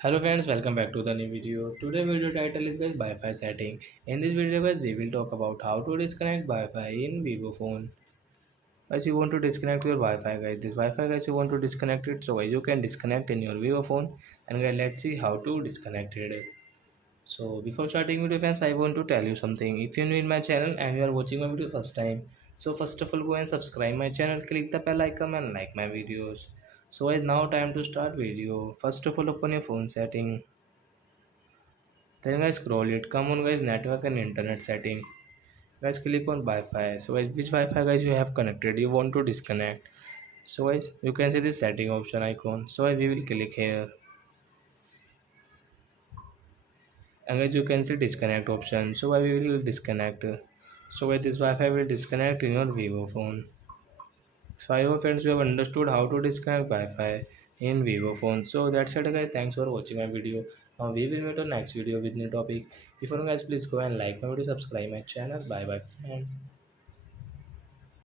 Hello friends, welcome back to the new video. Today video title is guys Wi-Fi setting. In this video guys we will talk about how to disconnect Wi-Fi in Vivo phone. Guys you want to disconnect your Wi-Fi guys. This Wi-Fi guys you want to disconnect it, so guys you can disconnect in your Vivo phone, and guys let's see how to disconnect it. So before starting video friends, I want to tell you something. If you're new in my channel and you are watching my video first time, so first of all go and subscribe my channel, click the bell icon and like my videos. So guys now time to start video. First of all open your phone setting. Then guys scroll it. Come on guys, network and internet setting. Guys click on Wi-Fi. So guys which Wi-Fi guys you have connected, you want to disconnect. So guys you can see this setting option icon. So guys we will click here. And guys you can see disconnect option. So why we will disconnect. So guys this Wi-Fi will disconnect in your Vivo phone. So I hope friends you have understood how to disconnect Wi-Fi in Vivo phone. So that's it guys. Thanks for watching my video. Now we will meet on next video with new topic. Before guys please go and like my video, subscribe my channel. Bye bye friends.